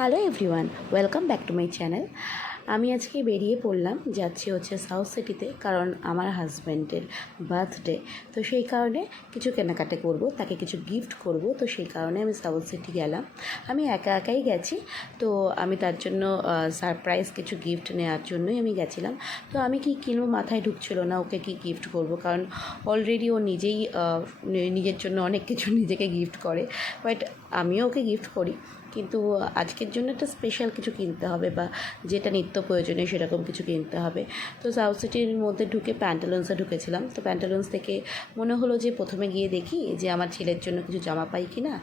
Hello everyone welcome back to my channel আমি আজকে বেরিয়ে পড়লাম, যাচ্ছি হচ্ছে সাউথ সিটিতে কারণ আমার হাজব্যান্ডের বার্থডে তো সেই কারণে কিছু কেনাকাটা করব, তাকে কিছু গিফট করব, তো সেই কারণে আমি সাউথ সিটি গেলাম। আমি একা একাই গেছি, তো আমি তার জন্য সারপ্রাইজ কিছু গিফট নেওয়ার জন্যই আমি গেছিলাম। তো আমি কি কিনবো, মাথায় ঢুকছিল না ওকে কি গিফট করব, কারণ অলরেডি ও নিজেই নিজের জন্য অনেক কিছু নিজেকে গিফট করে বাট আমিও ওকে গিফট করি। কিন্তু আজকের জন্য একটা স্পেশাল কিছু কিনতে হবে বা যেটা নিত্য প্রয়োজনীয় সেরকম কিছু কিনতে হবে। তো সাউথ সিটির মধ্যে ঢুকে প্যান্টালুন্সে ঢুকেছিলাম। তো প্যান্টালুন্স থেকে মনে হলো যে প্রথমে গিয়ে দেখি যে আমার ছেলের জন্য কিছু জামা পাই কি না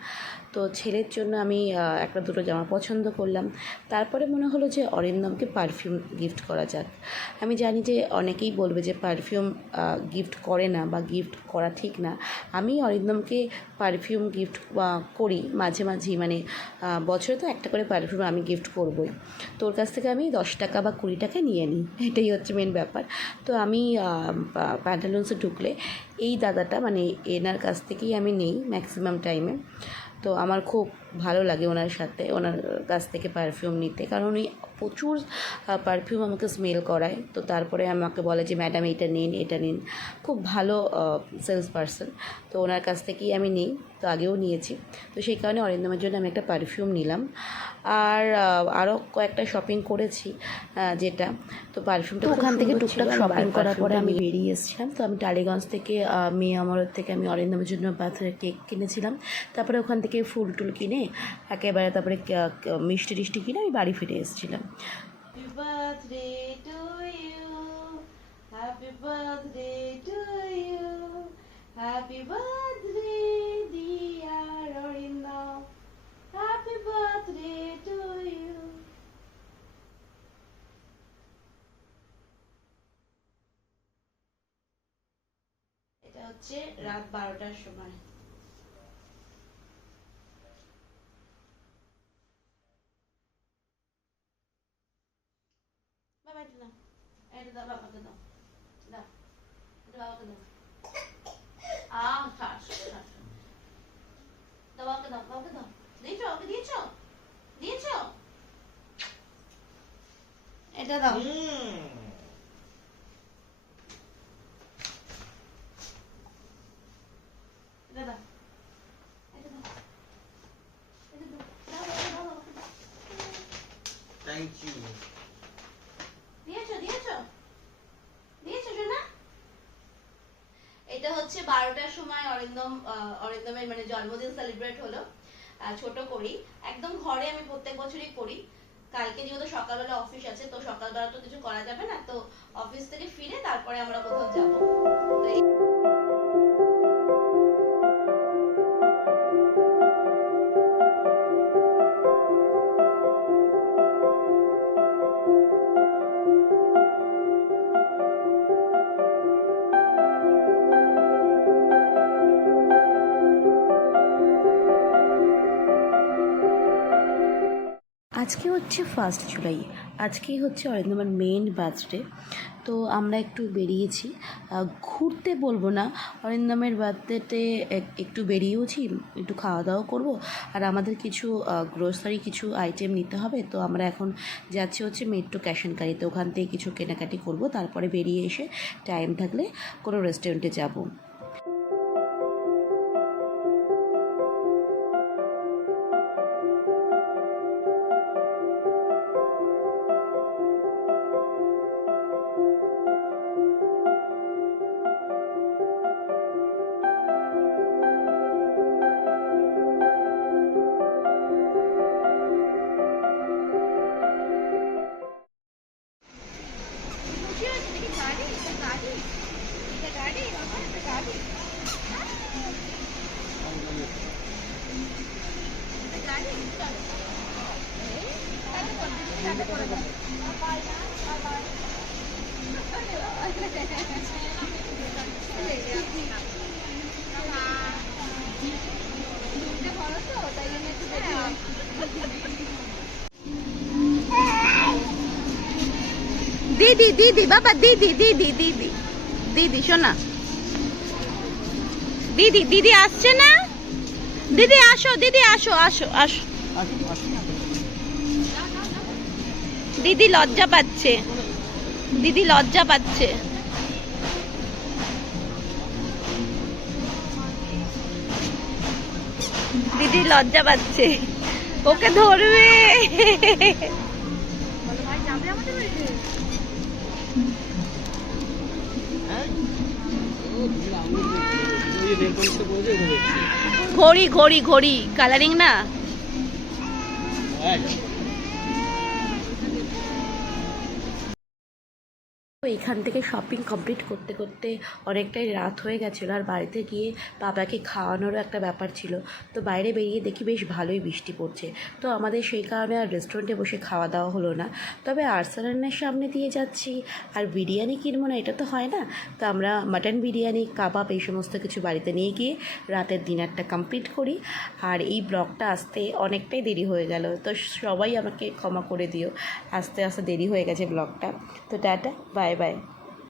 তো ছেলের জন্য আমি একটা দুটো জামা পছন্দ করলাম। তারপরে মনে হলো যে অরিন্দমকে পারফিউম গিফট করা যাক। আমি জানি যে অনেকেই বলবে যে পারফিউম গিফট করে না বা গিফট করা ঠিক না। আমি অরিন্দমকে পারফিউম গিফট করি মাঝে মাঝেই। মানে বছরে তো একটা করে পারফিউম আমি গিফট করবই। তোর কাছ থেকে আমি দশ টাকা বা কুড়ি টাকা নিয়ে নিই। এটাই হচ্ছে মেন ব্যাপার। তো আমি প্যান্টালুন্সে ঢুকলে এই দাদাটা মানে এনার কাছ থেকেই আমি নেই ম্যাক্সিমাম টাইমে তো আমার খুব ভালো লাগে ওনার সাথে ওনার কাছ থেকে পারফিউম নিতে। কারণ উনি প্রচুর পারফিউম আমাকে স্মেল করায়। তো তারপরে আমাকে বলে যে ম্যাডাম এইটা নিন এটা নিন। খুব ভালো সেলস পারসন তো ওনার কাছ থেকেই আমি নিই তো আগেও নিয়েছি। তো সেই কারণে অরিন্দমের জন্য আমি একটা পারফিউম নিলাম। আর আরও কয়েকটা শপিং করেছি যেটা। তো পারফিউমটা ওখান থেকে টুকটাক শপিং করার পরে আমি বেরিয়ে এসেছিলাম। তো আমি টালিগঞ্জ থেকে মেয়ে আমরের থেকে আমি অরিন্দমের জন্য বার্থডে কেক কিনেছিলাম। তারপরে ওখান থেকে ফুল টুল কিনে একেবারে তারপরে মিষ্টি টিষ্টি কিনে আমি বাড়ি ফিরে এসেছিলাম। এটা হচ্ছে রাত বারোটার সময়। বাবা এটা দাও এটা দাও বাবাকে দাও দাও এটা বাবাকে দাও আহ খাস দাও বাবাকে দাও বাবাকে দাও দিয়েছ ওকে দিয়েছ এটা দাও এটা দাও এটা দাও দাও দাও দাও বাবাকে দাও Thank you. দিয়েছ দিয়েছ দিয়েছ সোনা এটা হচ্ছে বারোটার সময় অরিন্দম অরিন্দমের মানে জন্মদিন সেলিব্রেট হলো ছোট করি। একদম ঘরে আমি প্রত্যেক বছরই করি। কালকে যেহেতু সকালবেলা অফিস আছে, তো সকালবেলা তো কিছু করা যাবে না, তো অফিস থেকে ফিরে তারপরে আমরা কোথাও যাব। আজকে হচ্ছে ফার্স্ট জুলাই। আজকেই হচ্ছে অরিন্দমের মেন বার্থডে তো আমরা একটু বেরিয়েছি। ঘুরতে বলব না। অরিন্দমের বার্থডেতে একটু বেরিয়েওছি, একটু খাওয়া দাওয়া করব। আর আমাদের কিছু গ্রোসারি কিছু আইটেম নিতে হবে। তো আমরা এখন যাচ্ছি হচ্ছে মেট্রো ক্যাশ অ্যান্ড কারিতে ওখান থেকে কিছু কেনাকাটি করব। তারপরে বেরিয়ে এসে টাইম থাকলে কোনো রেস্টুরেন্টে যাব। দিদি দিদি, বাবা, দিদি দিদি দিদি। দিদি, শোনা। দিদি দিদি আসছে না? দিদি, আসো দিদি, আসো আসো আসো। দিদি লজ্জা পাচ্ছে। দিদি লজ্জা পাচ্ছে। দিদি লজ্জা পাচ্ছে। ওকে ধরবে। ঘড়ি ঘড়ি ঘড়ি। কালারিং না? তো এখান থেকে শপিং কমপ্লিট করতে করতে অনেকটাই রাত হয়ে গেছিল আর বাড়িতে গিয়ে বাবাকে খাওয়ানোরও একটা ব্যাপার ছিল। তো বাইরে বেরিয়ে দেখি বেশ ভালোই বৃষ্টি পড়ছে। তো আমাদের সেই কারণে আর রেস্টুরেন্টে বসে খাওয়া দাওয়া হলো না। তবে আর্সালানের সামনে দিয়ে যাচ্ছি। আর বিরিয়ানি কিনবো না, এটা তো হয় না? তো আমরা মাটন বিরিয়ানি, কাবাব এই সমস্ত কিছু বাড়িতে নিয়ে গিয়ে রাতের ডিনারটা কমপ্লিট করি। আর এই ব্লগটা আসতে অনেকটাই দেরি হয়ে গেল। তো সবাই আমাকে ক্ষমা করে দিও। আস্তে আস্তে দেরি হয়ে গেছে ব্লগটা। তো টাটা বাই বাই